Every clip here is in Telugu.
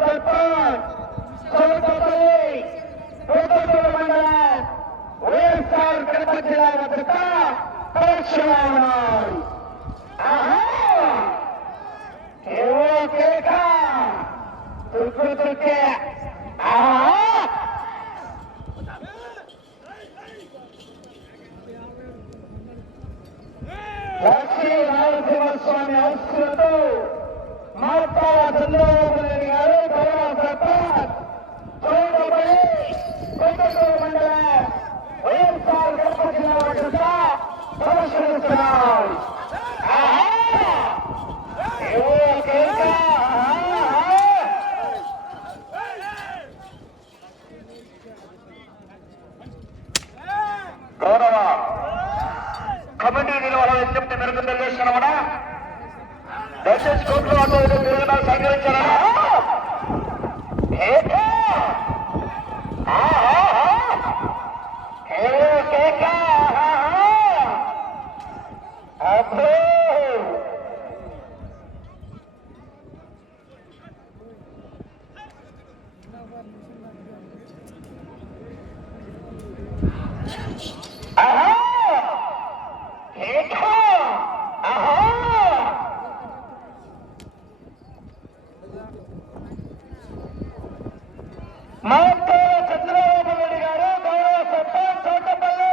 సర్పంచ్ చౌటపల్లి పొద్దుటూరు మండలం వైఎస్ఆర్ కడప జిల్లా వద్ద పరీక్షలో ఉన్నాయి ఆహా! ఏవో ఆహా! లక్ష్మీ నరసింహస్వామి ఆశీస్సులతో మాతా చంద్రబాబు నాయుడు గారు గౌరవ సర్పంచ్ చౌడపల్లి కొత్తూరు మండలం వైఎస్ఆర్ కడప జిల్లా వద్ద పరిశీలిస్తున్నారు ఆహా! ఏవో కేక ఆహా! గౌరవ కమిటీ నిర్వహణ విజ్ఞప్తి మేరకు తెలియజేస్తున్నామడా దయచేసి కోర్టులో అటు ఇటు తిరగడం సహకరించారా ఏకా? ఆహాహా! ఏ కేక? ఆహాహా! అబ్బో! ఆహా! కేక! ఆహా! మాతో చంద్రబాబు నాయుడు గారు గౌరవ సర్పంచ్ చోటపల్లి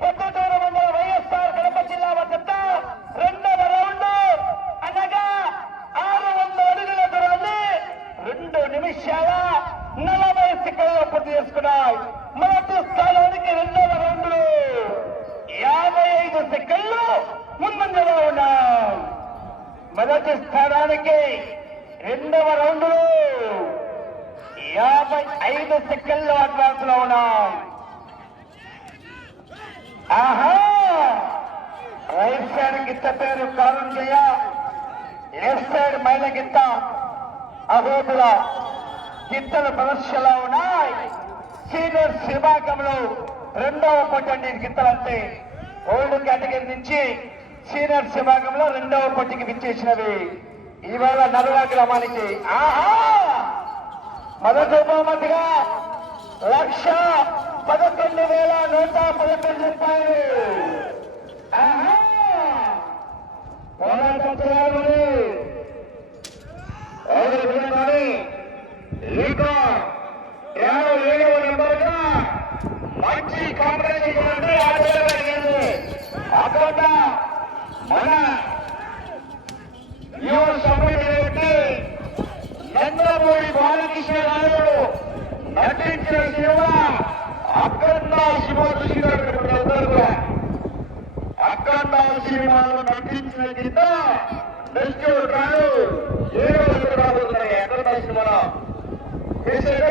పొద్దుటూరు మండల వైఎస్ఆర్ కడప జిల్లా వద్ద రెండవ రౌండ్ అనగా ఆరు వందల అడుగుల దూరాన్ని రెండు నిమిషాల నలభై సెకండ్లు పూర్తి చేసుకున్నాయి మొదటి స్థానానికి రెండవ రౌండ్ యాభై ఐదు సెకండ్లు ముందంజలో ఉన్నాయి మొదటి స్థానానికి రెండవ రౌండ్ యాభై ఐదు సెకండ్లు అడ్వాన్స్లో ఉన్నాయి ఆహా రైట్ సైడ్ గిత్త పేరు కాలం చేయ లెఫ్ట్ సైడ్ మైల గిత్త అహోబుల గిత్తలు ప్రదర్శనలో ఉన్నాయి సీనియర్ రెండవ పోటీ గిత్తలంటే ఓల్డ్ కేటగిరీ నుంచి సీనియర్స్ విభాగంలో రెండవ పోటీకి విచ్చేసినవి. ఇవాళ నలుగా గ్రామానికి ఆహా! మొదటి బహుమతిగా లక్ష పదకొండు వేల నూట పదకొండు రూపాయలు. పోరాటం చేయాలని ఎవరు వినండి లీగో యాభై ఏడవ నెంబర్గా. మంచి కాంపిటీషన్ చేయండి మన యువ సభ్యులు చంద్రమూరి బాలకృష్ణ గారు నటించిన సినిమా అఖండ శివ అందరూ కూడా అఖండ సినిమాలో నటించిన కింద నెక్స్ట్ కాదు ఏ రోజు రాబోతున్నాయి? అక్కడ సినిమాలో. చేసేదే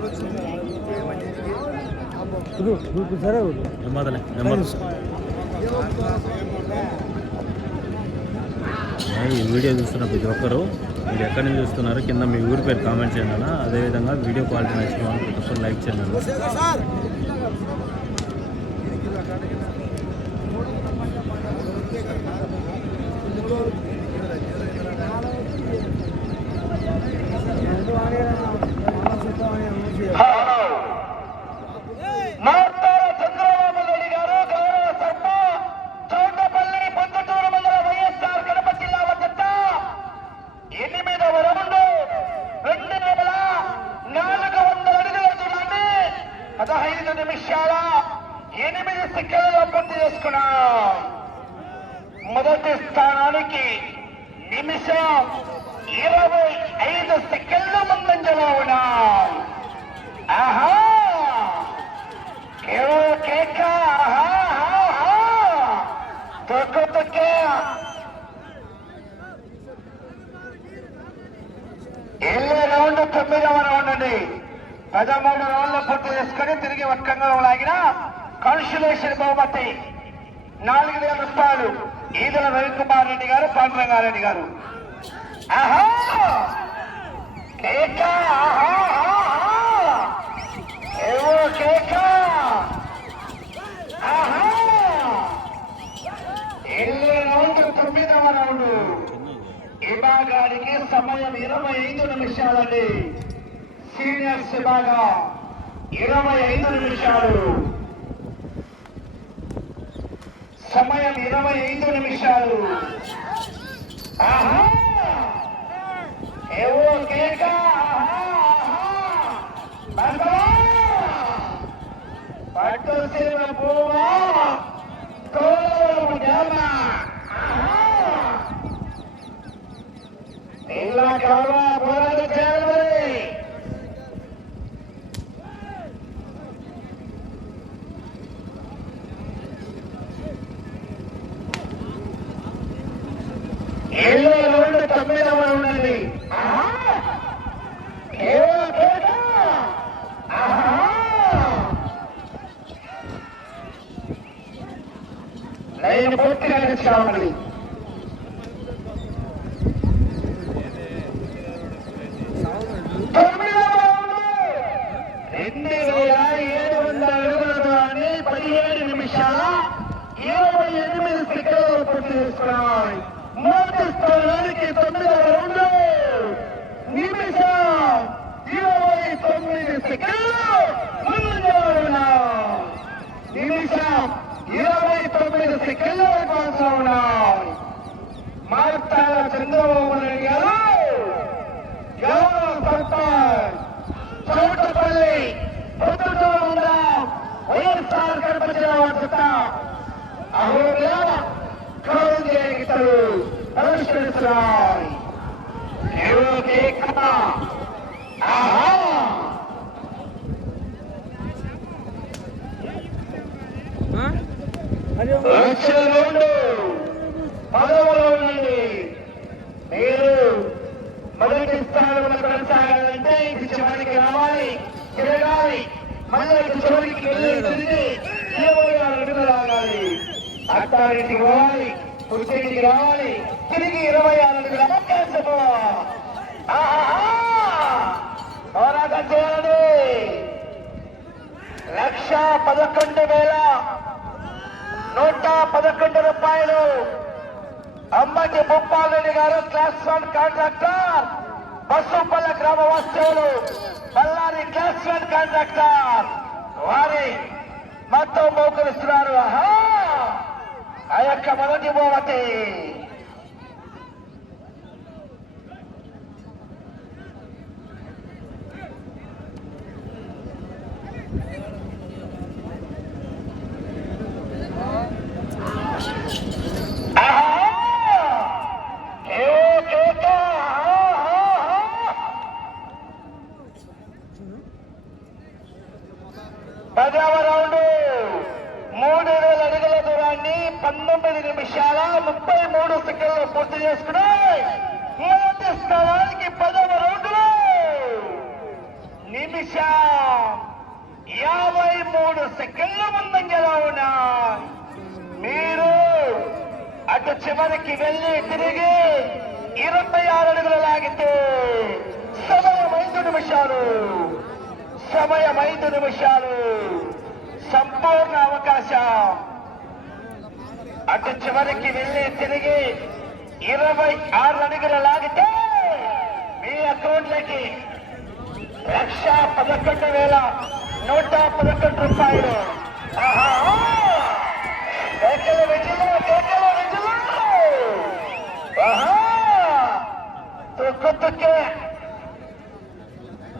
Gracias. నెమ్మదిలే నెమ్మది ఈ వీడియో చూస్తున్న ప్రతి ఒక్కరు మీరు ఎక్కడి నుంచి చూస్తున్నారు కింద మీ ఊరి పేరు కామెంట్ చేయండి అన్న. అదేవిధంగా వీడియో క్వాలిటీ నచ్చిన వాళ్ళు ప్రతి ఒక్కరు లైక్ చేయండి అన్న. మాట్లాడ చంద్రబాబు నాయుడు గారు గౌరవ సభ చౌటపల్లి పొద్దుటూరు మండల వైఎస్ఆర్ కడప జిల్లా వద్ద ఎనిమిదవ రౌండ్ రెండు వేల నాలుగు వందల అడుగుల దూరాన్ని పదహైదు నిమిషాల ఎనిమిది సెకండ్లలో పూర్తి చేసుకున్నాం మొదటి స్థానానికి నిమిషం ఇరవై ఐదు సెకండ్ల ముందంజలో ఉన్నాం ఆహా కేవో కేక ఆహా ఆహా తొక్కు తొక్కే ఎల్లే రౌండ్ తొమ్మిదవ రౌండ్ అండి పదమూడు రౌండ్లు పూర్తి చేసుకొని తిరిగి ఒక్కంగా లాగిన కాన్స్టిలేషన్ బహుమతి. నాలుగు వేల రూపాయలు. ఈదుల రవికుమార్ రెడ్డి గారు పాండురంగారెడ్డి గారు. ఆహా! కేక! ఆహా! ఆహా ఏవో కేక! ఆహా! ఎల్లే రౌండ్ తొమ్మిదవ రౌండ్. విభాగానికి సమయం ఇరవై ఐదు నిమిషాలండి. సీనియర్స్ బాగా ఇరవై ఐదు నిమిషాలు. సమయం ఇరవై ఐదు నిమిషాలు. ఆహా! ఏవో కేక! పట్టు సీమ పువ్వా, తోలు కావా కావాలి రెండు వేల ఏడు వందల అడుగులతోని పదిహేడు నిమిషాల ఇరవై ఎనిమిది సెకండ్లు పూర్తి చేసుకోవాలి మొదటి స్థానానికి తొమ్మిది రెండు నిమిషం ఇరవై తొమ్మిది సెకండ్లు ముందుగా ఉన్నాం నిమిషం ఇరవై తొమ్మిది సెకండ్లు లో ఉన్నాయి మార్తాల చంద్రబాబు నాయుడు గారు. గౌరవ సర్పంచ్ చౌటపల్లి పొద్దుటూరు ఉందాం? వైఎస్ఆర్ కడప జిల్లా వద్ద అహోబిల ఆహా! లక్షల రౌండ్ పదవులో ఉండండి మీరు మొదటి స్థానంలో కొనసాగాలంటే ఇది చివరికి రావాలి తిరగాలి మళ్ళీ ఇటు చివరికి వెళ్ళి తిరిగి ఇరవై ఆరు అడుగులు రాగాలి అత్తారింటికి పోవాలి పుట్టింటికి రావాలి తిరిగి ఇరవై ఆరు అవకాశము. పోరాటం చేయాలని. లక్ష పదకొండు వేల నూట పదకొండు రూపాయలు అమ్మటి భూపాలరెడ్డి గారు క్లాస్ వన్ కాంట్రాక్టర్ బస్సుపల్ల గ్రామ వాస్తవులు బళ్ళారి క్లాస్ వన్ కాంట్రాక్టర్. వారి మొత్తం మోకరిస్తున్నారు. ఆహా! ఆ యొక్క మొదటి బహుమతి పదవ రౌండ్ మూడు వేల అడుగుల దూరాన్ని పంతొమ్మిది నిమిషాల ముప్పై మూడు సెకండ్లు పూర్తి చేసుకుని మొదటి స్థానానికి పదవ రౌండ్లో నిమిషం యాభై మూడు సెకండ్ల ముందంజలో ఉన్నాయి మీరు చివరికి వెళ్ళి తిరిగి ఇరవై ఆరు అడుగులు లాగితే సమయం ఐదు నిమిషాలు సమయం ఐదు నిమిషాలు సంపూర్ణ అవకాశం అటు చివరికి వెళ్ళి తిరిగి ఇరవై ఆరు అడుగులు లాగితే మీ అకౌంట్లకి లక్ష పదకొండు వేల నూట పదకొండు రూపాయలు ఆహా! విజయం! ఆహా! తుక్కు తుక్కే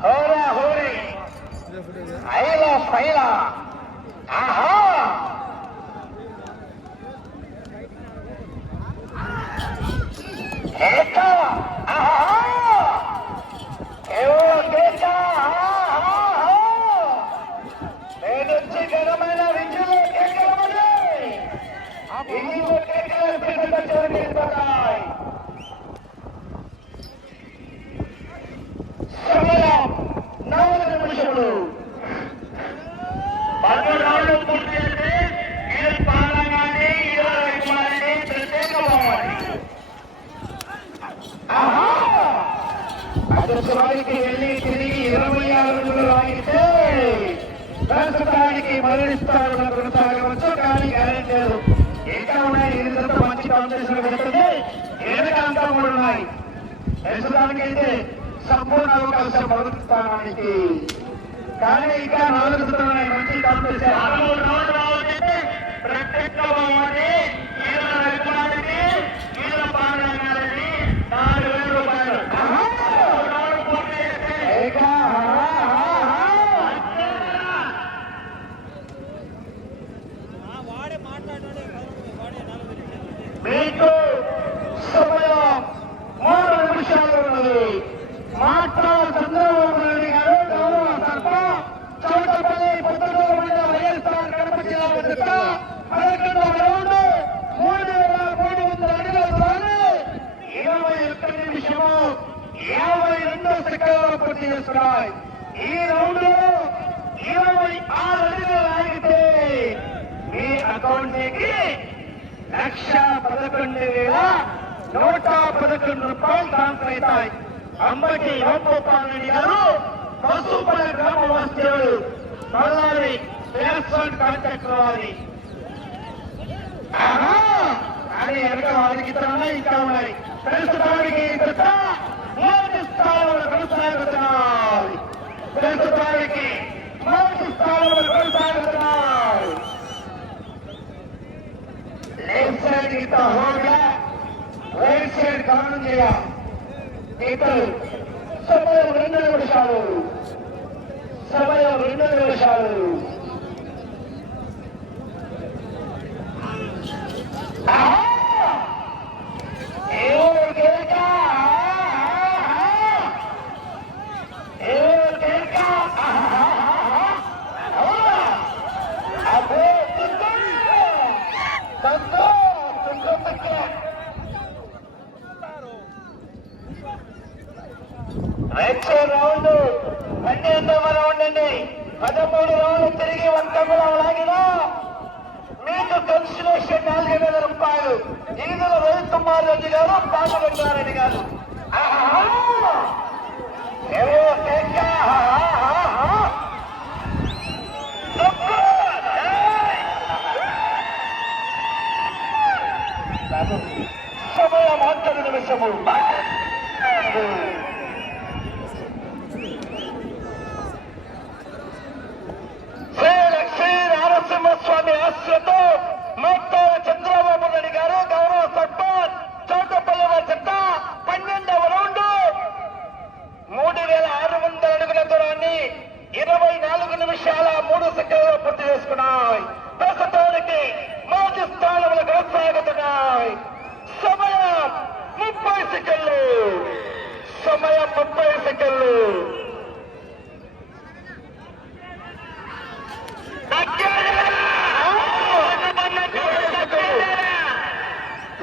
హోరా హోరీ ఐల ఫైల ఆహా ఏక ఆహా ఏవో కేక ఆహా నేనొచ్చి ఘనమైన విజయం కేకలమని ఇందులో కేకలు పిల్లలు నిలబడాయి సమయం నాలుగు నిమిషములు పదకొండు రౌండ్లు పూర్తి చేస్తే ఇది పాలగానే ఇరవై ఇవ్వాలని ప్రత్యేక బహుమతి ఆహా! అదృష్టవాడికి వెళ్ళి తిరిగి ఇరవై ఆరు రోజులు లాగితే ప్రస్తుతానికి మరణిస్తారు కొనసాగవచ్చు కానీ గ్యారెంటీ లేదు ఇంకా ఉన్నాయి ఇదంతా మంచి కాంపిటీషన్ పెడుతుంది కూడా ఉన్నాయి. ప్రస్తుతానికైతే సంపూర్ణ అవకాశం మొదటి స్థానానికి కానీ ఇంకా నాలుగు స్థానాలు మంచి కాంపిటీషన్ పదమూడు ప్రత్యేక బహుమతి ఈయన రఘుమారికి ఈయన పాలనగారికి నాలుగు వేల రూపాయలు మూడు రౌండ్లు పూర్తి చేస్తే మీకు సమయం మూడు నిమిషాలు ఉన్నది మాట్లాడ చంద్రబాబు నాయుడు గారు గౌరవ సర్పంచ్ చౌటపల్లి పొద్దుటూరు మండలం వైఎస్ఆర్ కడప జిల్లా వద్ద పదకొండవ రౌండ్ మూడు వేల మూడు వందల అడుగుల దూరాన్ని ఇరవై ఒక్క నిమిషము యాభై రెండు సెకండ్లు పూర్తి చేస్తున్నాయి ఈ రౌండ్లో ఇరవై ఆరు అడుగులు లాగితే మీ అకౌంట్ అకౌంట్కి లక్ష పదకొండు వేల నూట పదకొండు రూపాయలు ట్రాన్స్ఫర్ అవుతాయి. అంబటి రాంగోపాలరెడ్డి గారు పశుపల గ్రామ వాస్తవులు బళ్ళారి ప్లేస్మెంట్ కాంటాక్ట్ వారి ఆహా! అని వెనక వారికి ఇంకా ఉన్నాయి ప్రస్తుతానికి మొదటి స్థానంలో కొనసాగుతున్నారు ప్రస్తుతానికి మొదటి స్థానంలో కొనసాగుతున్నారు లెఫ్ట్ సైడ్ ఇంత హోల్గా రైట్ సైడ్ కారణం చేయాలి. పన్నెండవ మనం ఉండండి. పదమూడు రోజులు తిరిగి వంతములు లాగినా మీకు కన్సిలేషన్ నాలుగు వేల రూపాయలు. ఈదుల ఇందులో కుమార్ రెడ్డి గారు పాల్గొంటారెడ్డి గారు ఆహా! ఏవో కేక! ఆహా! తప్పు! ఏయ్! సమయం అంతటి నిమిషము శ్రీ లక్ష్మీ నరసింహస్వామి ఆశ్రతో మొత్తాల చంద్రబాబు నాయుడు గారు గౌరవ సర్పంచ్ చౌటపల్లి వారి చెత్త పన్నెండవ రౌండ్ మూడు వేల ఆరు వందల అడుగుల దూరాన్ని ఇరవై నాలుగు నిమిషాల మూడు సెకండ్లు పూర్తి చేసుకున్నాయి ప్రస్తుతానికి మొదటి స్థానంలో కొనసాగుతున్నాయి సమయం ముప్పై సెకండ్లు సమయం ముప్పై సెకండ్లు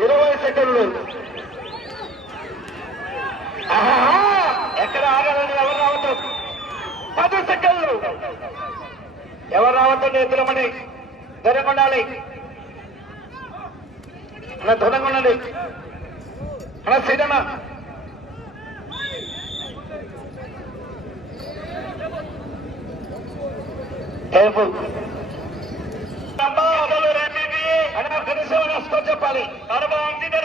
ఇరవై సెకండ్లు ఆహా! ఎక్కడ ఆగాలని ఎవరు రావద్దు పది సెకండ్లు ఎవరు రావద్దండి ఎదురమని ధైర్యంగా ఉండాలి అన్న దూరంగా అన్న సీదన్న కేర్ఫుల్ చెప్పాలి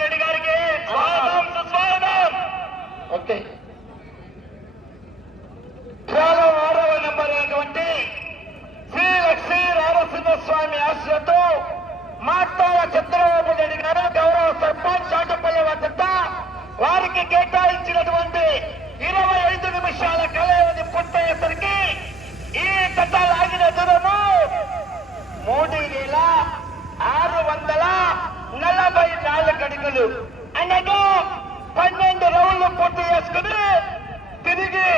రెడ్డి గారికి స్వాగతం సుస్వాగతం ఓకే చాలా ఆరవ నెంబర్ అయినటువంటి శ్రీ లక్ష్మీ నరసింహస్వామి ఆశ్రతో మాట్లాడ చంద్రబాబు నాయుడు గారు గౌరవ సర్పంచ్ చాటపల్లి వద్ద వారికి కేటాయించినటువంటి ఇరవై ఐదు నిమిషాల కలయవది పూర్తయ్యేసరికి ఈ కథ లాగిన దూరము మూడు వేల ఆరు వందల నలభై నాలుగు అడుగులు. అనగా పన్నెండు రౌండ్లు పూర్తి చేసుకుని తిరిగి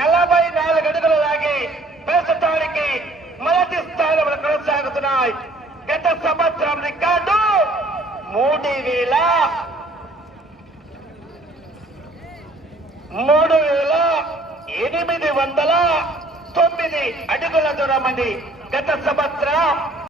నలభై నాలుగు అడుగులు లాగి ప్రస్తుతానికి మొదటి స్థానంలో కొనసాగుతున్నాయి. గత సంవత్సరం రికార్డు మూడు వేల మూడు వేల ఎనిమిది వందల తొమ్మిది అడుగుల దూరం అండి. గత సంవత్సరం